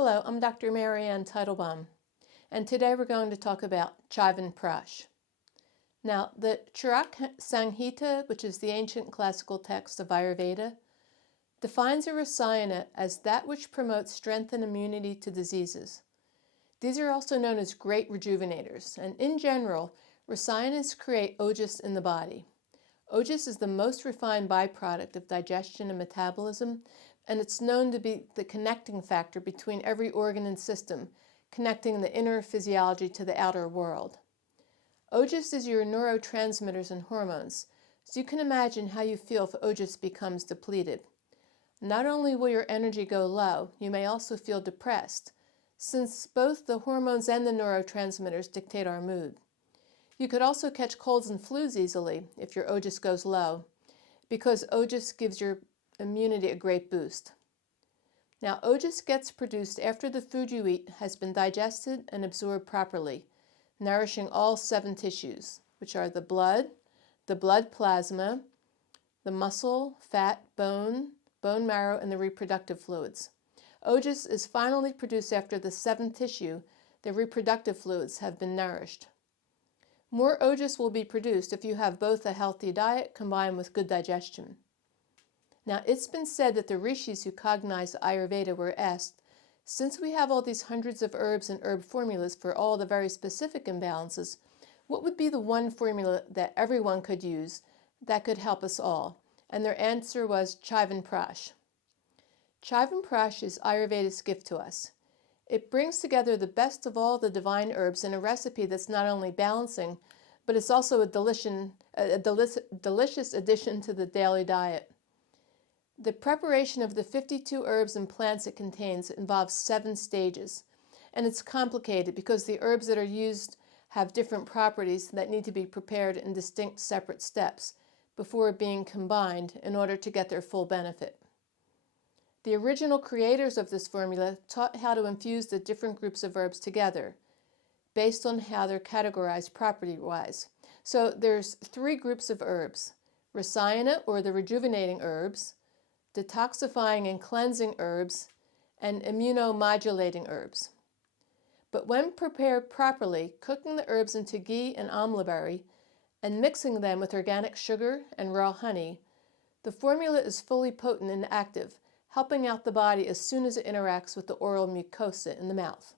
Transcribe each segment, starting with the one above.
Hello, I'm Dr. Marianne Teitelbaum, and today we're going to talk about Chyavanprash. Now, the Charak Samhita, which is the ancient classical text of Ayurveda, defines a Rasayana as that which promotes strength and immunity to diseases. These are also known as great rejuvenators, and in general, Rasayanas create ojas in the body. Ojas is the most refined byproduct of digestion and metabolism, and it's known to be the connecting factor between every organ and system, connecting the inner physiology to the outer world. Ojas is your neurotransmitters and hormones, so you can imagine how you feel if ojas becomes depleted. Not only will your energy go low, you may also feel depressed, since both the hormones and the neurotransmitters dictate our mood. You could also catch colds and flus easily if your ojas goes low, because ojas gives your immunity a great boost. Now, ojas gets produced after the food you eat has been digested and absorbed properly, nourishing all 7 tissues, which are the blood plasma, the muscle, fat, bone marrow, and the reproductive fluids. Ojas is finally produced after the 7th tissue, the reproductive fluids, have been nourished. More ojas will be produced if you have both a healthy diet combined with good digestion. Now, it's been said that the rishis who cognized Ayurveda were asked, since we have all these hundreds of herbs and herb formulas for all the very specific imbalances, what would be the one formula that everyone could use that could help us all? And their answer was Chyavanprash. Chyavanprash is Ayurveda's gift to us. It brings together the best of all the divine herbs in a recipe that's not only balancing, but it's also a delicious addition to the daily diet. The preparation of the 52 herbs and plants it contains involves 7 stages, and it's complicated because the herbs that are used have different properties that need to be prepared in distinct separate steps before being combined in order to get their full benefit. The original creators of this formula taught how to infuse the different groups of herbs together based on how they're categorized property-wise. So there's 3 groups of herbs: Rasayana, or the rejuvenating herbs, detoxifying and cleansing herbs, and immunomodulating herbs. But when prepared properly, cooking the herbs into ghee and amlaberry and mixing them with organic sugar and raw honey, the formula is fully potent and active, helping out the body as soon as it interacts with the oral mucosa in the mouth.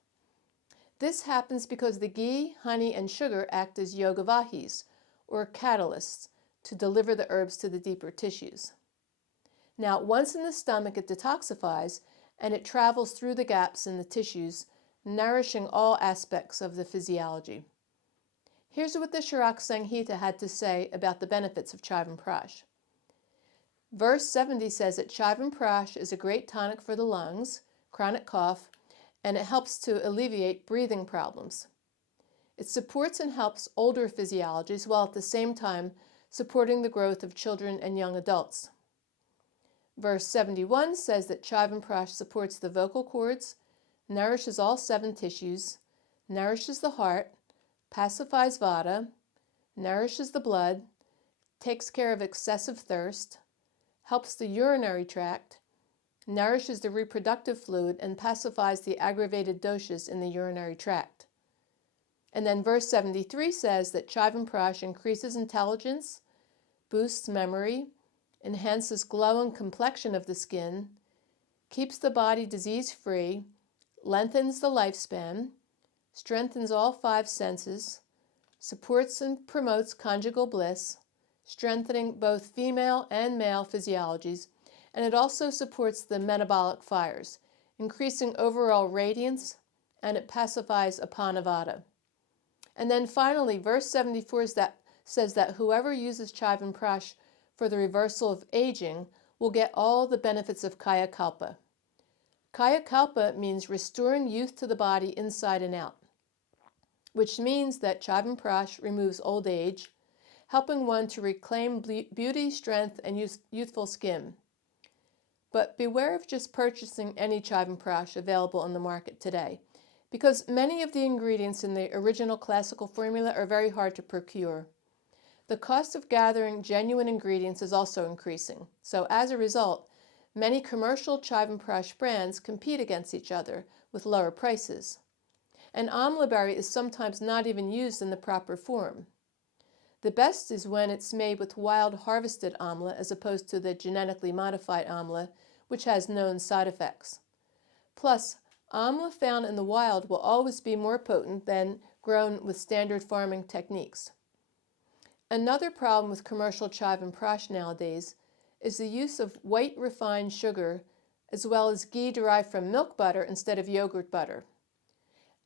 This happens because the ghee, honey, and sugar act as yogavahis, or catalysts, to deliver the herbs to the deeper tissues. Now, once in the stomach, it detoxifies, and it travels through the gaps in the tissues, nourishing all aspects of the physiology. Here's what the Charak Samhita had to say about the benefits of Chyavanprash. Verse 70 says that Chyavanprash is a great tonic for the lungs, chronic cough, and it helps to alleviate breathing problems. It supports and helps older physiologies while at the same time supporting the growth of children and young adults. Verse 71 says that Chyavanprash supports the vocal cords, nourishes all 7 tissues, nourishes the heart, pacifies vata, nourishes the blood, takes care of excessive thirst, helps the urinary tract, nourishes the reproductive fluid, and pacifies the aggravated doshas in the urinary tract. And then verse 73 says that Chyavanprash increases intelligence, boosts memory, enhances glow and complexion of the skin, keeps the body disease-free, lengthens the lifespan, strengthens all 5 senses, supports and promotes conjugal bliss, strengthening both female and male physiologies, and it also supports the metabolic fires, increasing overall radiance, and it pacifies apana vata. And then finally, verse 74 says that whoever uses Chyavanprash for the reversal of aging will get all the benefits of Kaya Kalpa. Kaya Kalpa means restoring youth to the body inside and out, which means that Chyavanprash removes old age, helping one to reclaim beauty, strength, and youthful skin. But beware of just purchasing any Chyavanprash available on the market today, because many of the ingredients in the original classical formula are very hard to procure. The cost of gathering genuine ingredients is also increasing, so as a result, Many commercial Chyavanprash brands compete against each other with lower prices. And amlaberry is sometimes not even used in the proper form. The best is when it's made with wild harvested amla as opposed to the genetically modified amla, which has known side effects. Plus, amla found in the wild will always be more potent than grown with standard farming techniques. Another problem with commercial Chyavanprash nowadays is the use of white refined sugar as well as ghee derived from milk butter instead of yogurt butter.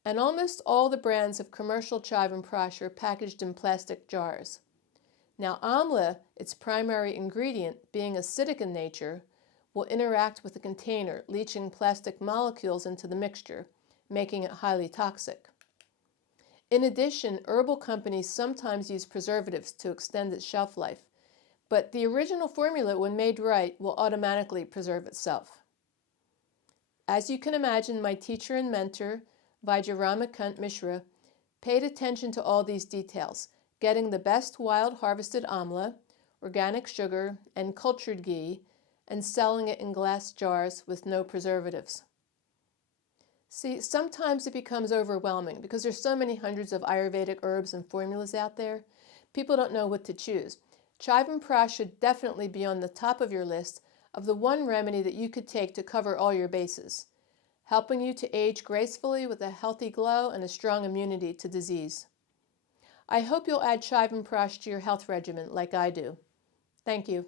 And almost all the brands of commercial Chyavanprash are packaged in plastic jars. Now amla, its primary ingredient, being acidic in nature, will interact with the container, leaching plastic molecules into the mixture, making it highly toxic. In addition, herbal companies sometimes use preservatives to extend its shelf life, but the original formula, when made right, will automatically preserve itself. As you can imagine, my teacher and mentor, Vaidya Ramakant Mishra, paid attention to all these details, getting the best wild harvested amla, organic sugar, and cultured ghee, and selling it in glass jars with no preservatives. See, sometimes it becomes overwhelming because there's so many hundreds of Ayurvedic herbs and formulas out there. People don't know what to choose. Chyavanprash should definitely be on the top of your list of the one remedy that you could take to cover all your bases, helping you to age gracefully with a healthy glow and a strong immunity to disease. I hope you'll add Chyavanprash to your health regimen like I do. Thank you.